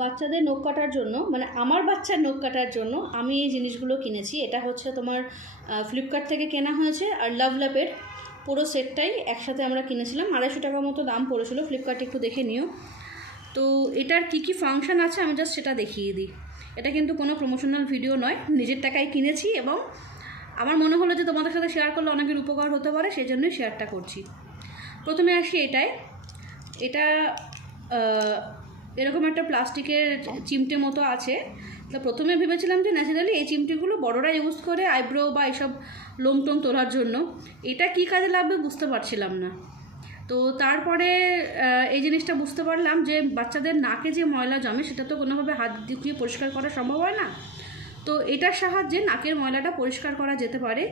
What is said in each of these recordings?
বাচ্চাদের নখ কাটার জন্য, মানে আমার বাচ্চার নখ কাটার জন্য আমি এই জিনিসগুলো কিনেছি। এটা হচ্ছে তোমার ফ্লিপকার্ট থেকে কেনা হয়েছে, আর লাভল্যাপের পুরো সেটটাই একসাথে আমরা কিনেছিলাম। 250 টাকা মতো দাম পড়েছিল। ফ্লিপকার্টে একটু দেখে নিও। তো এটার কি কি ফাংশন আছে আমি জাস্ট সেটা দেখিয়ে দিই। এটা কিন্তু কোনো প্রমোশনাল ভিডিও নয়, নিজের টাকায় কিনেছি এবং আমার মনে হলো যে তোমাদের সাথে শেয়ার করলে অনেকের উপকার হতে পারে, সেই জন্যই শেয়ারটা করছি। প্রথমে আসি এটা এরকম একটা প্লাস্টিকের চিমটে মতো আছে। তো প্রথমে ভেবেছিলাম যে ন্যাচারালি এই চিমটিগুলো বড়রা ইউজ করে আইব্রো বা এসব লোম টোম তোলার জন্য। এটা কী কাজে লাগবে বুঝতে পারছিলাম না। তো তারপরে এই জিনিসটা বুঝতে পারলাম যে বাচ্চাদের নাকে যে ময়লা জমে সেটা তো কোনোভাবে হাত দিয়ে পরিষ্কার করা সম্ভব হয় না। তো এটার সাহায্যে নাকের ময়লাটা পরিষ্কার করা যেতে পারে,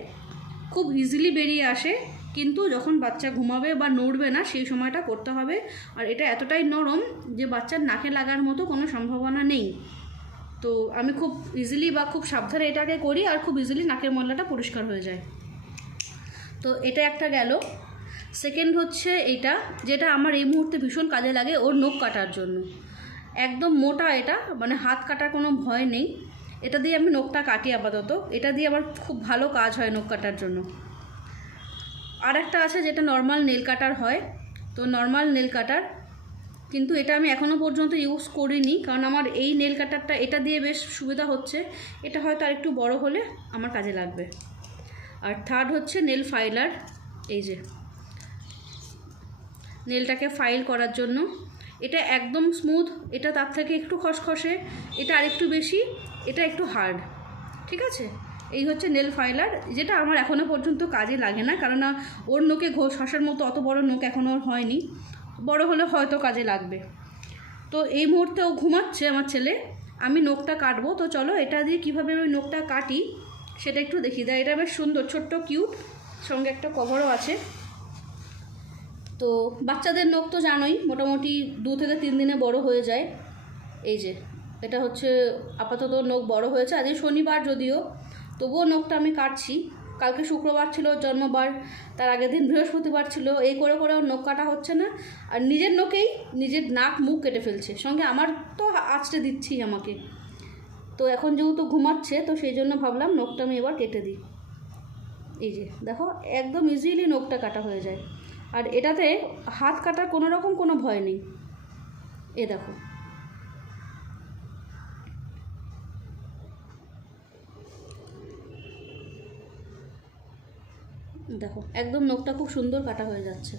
খুব ইজিলি বেরিয়ে আসে। কিন্তু যখন বাচ্চা ঘুমাবে বা নড়বে না সেই সময়টা করতে হবে। আর এটা এতটাই নরম যে বাচ্চার নাকে লাগার মতো কোনো সম্ভাবনা নেই। তো আমি খুব ইজিলি বা খুব সাবধানে এটাকে করি, আর খুব ইজিলি নাকের ময়লাটা পরিষ্কার হয়ে যায়। তো এটা একটা গেল। সেকেন্ড হচ্ছে এটা, যেটা আমার এই মুহূর্তে ভীষণ কাজে লাগে ওর নখ কাটার জন্য। একদম মোটা এটা, মানে হাত কাটার কোনো ভয় নেই। এটা দিয়ে আমি নখটা কাটি আপাতত। এটা দিয়ে আবার খুব ভালো কাজ হয় নখ কাটার জন্য। আর একটা আছে যেটা নর্মাল নেল কাটার হয়। তো নর্মাল নেল কাটার, কিন্তু এটা আমি এখনও পর্যন্ত ইউজ করিনি, কারণ আমার এই নেল কাটারটা এটা দিয়ে বেশ সুবিধা হচ্ছে। এটা হয়তো আর একটু বড় হলে আমার কাজে লাগবে। আর থার্ড হচ্ছে নেল ফাইলার। এই যে নেলটাকে ফাইল করার জন্য, এটা একদম স্মুথ, এটা তার থেকে একটু খসখসে, এটা আরেকটু বেশি, এটা একটু হার্ড। ঠিক আছে, এই হচ্ছে নেল ফাইলার, যেটা আমার এখনও পর্যন্ত কাজে লাগে না, কারণ ওর নোকে ঘষার মতো অত বড় নোক এখনও ওর হয়নি। বড় হলে হয়তো কাজে লাগবে। তো এই মুহূর্তে ও ঘুমাচ্ছে আমার ছেলে, আমি নখটা কাটবো। তো চলো এটা দিয়ে কীভাবে আমি নখটা কাটি সেটা একটু দেখি দেয়। এটা বেশ সুন্দর, ছোট্ট কিউট, সঙ্গে একটা কভারও আছে। তো বাচ্চাদের নখ তো জানোই মোটামুটি 2 থেকে 3 দিনে বড় হয়ে যায়। এই যে এটা হচ্ছে আপাতত নখ বড় হয়েছে। আজকে শনিবার যদিও, তবুও নখটা আমি কাটছি। কালকে শুক্রবার ছিল জন্মবার, তার আগের দিন বৃহস্পতিবার ছিল। এই করে করে ওর নখ কাটা হচ্ছে না, আর নিজের নখেই নিজের নাক মুখ কেটে ফেলছে, সঙ্গে আমার তো আঁচড়ে দিচ্ছি আমাকে। তো এখন যেহেতু ঘুমাচ্ছে, তো সেই জন্য ভাবলাম নখটা আমি এবার কেটে দিই। এই যে দেখো একদম ইজিলি নখটা কাটা হয়ে যায়। আর এটাতে হাত কাটার কোনো রকম কোনো ভয় নেই। এ দেখো, দেখো একদম নখটা খুব সুন্দর কাটা হয়ে যাচ্ছে।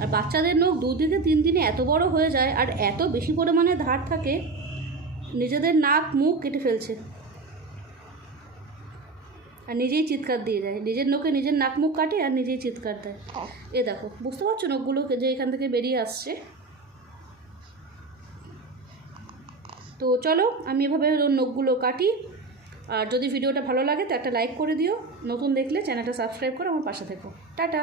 আর বাচ্চাদের নখ 2 থেকে 3 দিনে এত বড় হয়ে যায়, আর এত বেশি পরিমাণে ধার থাকে, নিজেদের নাক মুখ কেটে ফেলছে আর নিজেই চিৎকার দিয়ে যায়। নিজের নখে নিজের নাক মুখ কাটে আর নিজেই চিৎকার দেয়। এ দেখো, বুঝতে পারছো নখগুলো যে এখান থেকে বেরিয়ে আসছে। তো চলো আমি এভাবে নখগুলো কাটি। আর যদি ভিডিওটা ভালো লাগে তো একটা লাইক করে দিও, নতুন দেখলে চ্যানেলটা সাবস্ক্রাইব করে আমার পাশে থেকো। টাটা।